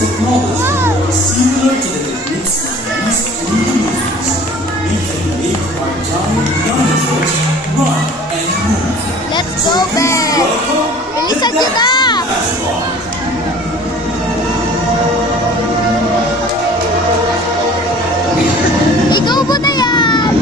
technology similar to the techniques used in the movies. We can make our giant dinosaurs run and move. Let's go, Ben! Bilisan nyo na! Ikaw mo na yan!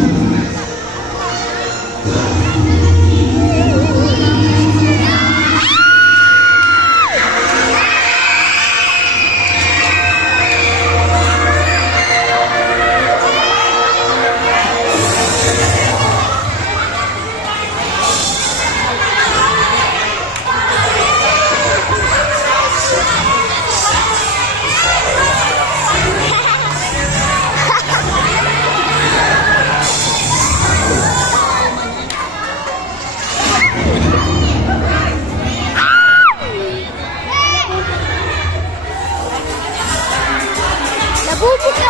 Nabubo ko!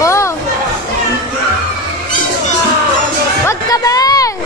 Oh! Wag ka, Ben!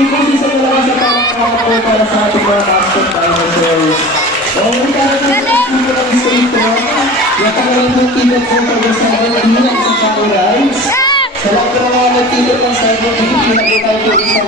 Ipusisa ko lang sa parang po para sa ating mga mascot dinosaurs. Okay, talagang dito lang sa ito. Yung pangalan ng ticket po para sa Cyber at sa Cow Rides. Sa lahat ng mga nagticket ng Cyber, pinakita ko sa